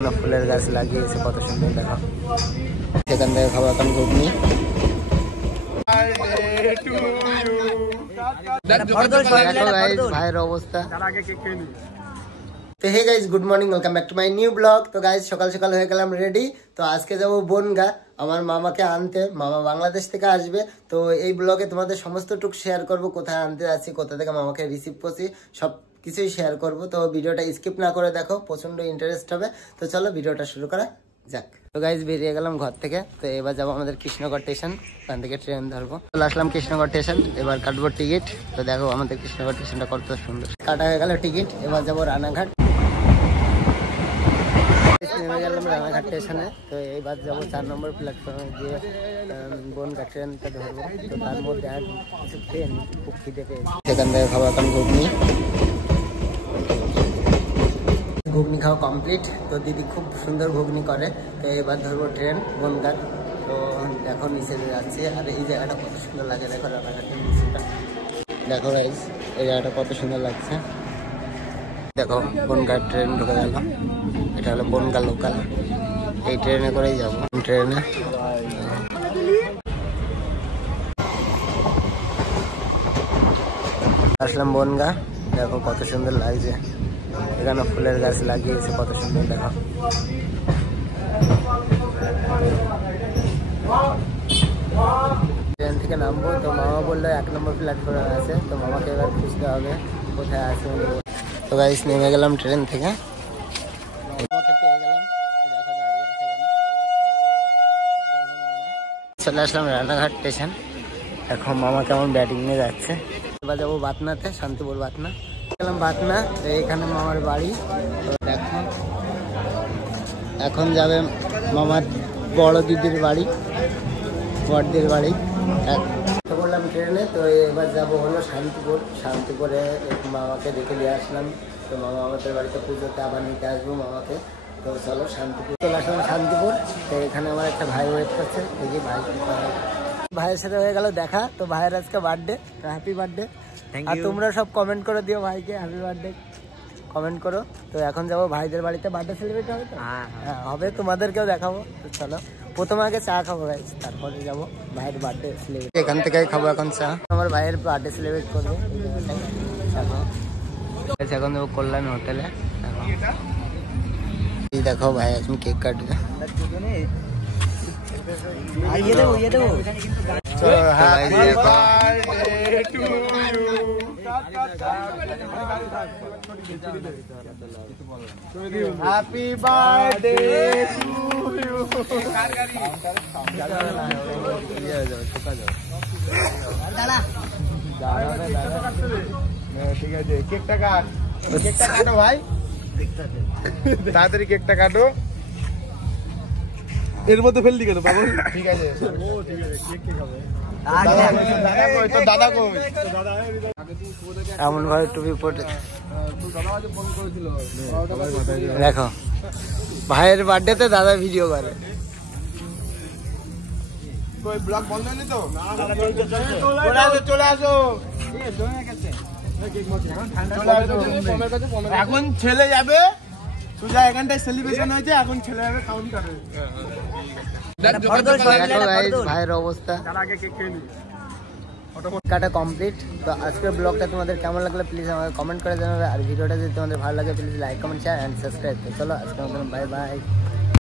ফুলের গাছ লাগিয়েছে, কত সুন্দর দেখা। সেখান থেকে খাবার এখন ঘুগনি। ভাইয়ের অবস্থা। তো hey guys, good morning, welcome back to my new blog. তো গাইজ সকাল সকাল হয়ে গেলাম রেডি। তো আজকে যাবো বনগা আমার মামাকে আনতে। মামা বাংলাদেশ থেকে আসবে। তো এই ব্লগে তোমাদের সমস্ত টুক শেয়ার করব, কোথায় আনতে যাচ্ছি, কোথা থেকে মামাকে রিসিভ করছি, সব কিছুই শেয়ার করব। তো ভিডিওটা স্কিপ না করে দেখো, প্রচন্ড ইন্টারেস্ট হবে। তো চলো ভিডিওটা শুরু করা যাক। তো গাইজ বেরিয়ে গেলাম ঘর থেকে। তো এবার যাবো আমাদের কৃষ্ণগড় স্টেশন, ওখান থেকে ট্রেন ধরবো। চলে আসলাম কৃষ্ণগড় স্টেশন, এবার কাটবো টিকিট। তো দেখো আমাদের কৃষ্ণগড় স্টেশনটা কত সুন্দর। কাটা হয়ে গেল টিকিট, এবার যাবো রানাঘাট। নেমে গেলাম রানাঘাট স্টেশনে। তো এইবার যাবো 4 নম্বর প্ল্যাটফর্মে গিয়ে বনগা ট্রেনটা ধরবো। তো তার মধ্যে আর কিছু ট্রেন খুব খিদে পেয়েছে, সেখান থেকে খাবার এখন ঘুগনি। ঘুগনি খাওয়া কমপ্লিট। তো দিদি খুব সুন্দর ঘুগনি করে। তো এবার ধরবো ট্রেন বনগাঁ। তো দেখো নিচে যাচ্ছে, আর এই জায়গাটা কত সুন্দর লাগে। দেখো রানাঘাটের নিচেটা, দেখো গাইস এই জায়গাটা কত সুন্দর লাগছে। দেখো বনগাঁ ট্রেন ঢুকে গেল। এটা হলো বনগাঁ লোকাল, এই ট্রেনে করেই যাবো। ট্রেনে আসলাম বনগাঁ। দেখো কত সুন্দর লাগছে, এখানে ফুলের গাছ লাগিয়েছে, কত সুন্দর দেখো। ট্রেন থেকে নামবো। তো মামা বললো 1 নম্বর প্ল্যাটফর্মে আছে। তো মামাকে এবার খুঁজতে হবে কোথায় আছে। তো গাইস নেমে গেলাম ট্রেন থেকে, চলে আসলাম রানাঘাট স্টেশন। এখন মামা কেমন ব্যাটিং নিয়ে যাচ্ছে। এবার যাবো বাতনাতে, শান্তিপুর বাতনা। গেলাম বাতনা, এখানে মামার বাড়ি। তো দেখো এখন যাবে মামার বড় দিদির বাড়ি, বড়দির বাড়ি। তো বললাম ট্রেনে। তো এবার যাবো হলো শান্তিপুর। শান্তিপুরে মামাকে দেখে দিয়ে আসলাম। তো মামা আমাদের বাড়িতে পুজোতে আবার নিতে আসবো মামাকে। তো চলো শান্তিপুর চলে আসলাম শান্তিপুর। তো এখানে আমার একটা ভাই ওয়েট করছে, দেখি ভাই ভাইয়ের সাথে হয়ে গেল দেখা। তো ভাইয়ের আজকে বার্থডে, তো হ্যাপি বার্থডে। আর তোমরা সব কমেন্ট করে দিও ভাইকে হ্যাপি বার্থডে, কমেন্ট করো। তো এখন যাবো ভাইদের বাড়িতে, বার্থডে সেলিব্রেট হবে। তো হ্যাঁ হবে, তোমাদেরকেও দেখাবো। তো চলো প্রথমে আগে চা খাবো গাইস, তারপরে যাবো ভাইয়ের বার্থডে সেলিব্রেট। এখান থেকেই খাবো এখন চা। আমার ভাইয়ের বার্থডে সেলিব্রেট করবো এখন যাবো কল্যাণ হোটেলে। দেখো ভাই এখন কেক কাটবে। Happy birthday to you. ঠিক আছে, কেকটা কাট, কেকটা কাটো ভাই, তাড়াতাড়ি কেকটা কাটো। এর মধ্যে ফেললি কেন বাবু? ঠিক আছে, এমন ভাবে টুপি পরে দেখো ভাইয়ের বার্থডেতে দাদা ভিডিও করে। ব্লগ বন্ধ হয়নি তো? চলে আসো। এখন ছেলে যাবে, তুই এখানটায় সেলিব্রেশন হয়েছে, এখন ছেলে যাবে কাউন্ট করে। ভাইয়ের অবস্থা কাটা কমপ্লিট। তো আজকের ব্লগটা তোমাদের কেমন লাগলো প্লিজ আমাকে কমেন্ট করে জানাবে। আর ভিডিওটা যদি তোমাদের ভালো লাগে please like, comment, share and subscribe. তো চলো আজকে বাই বাই।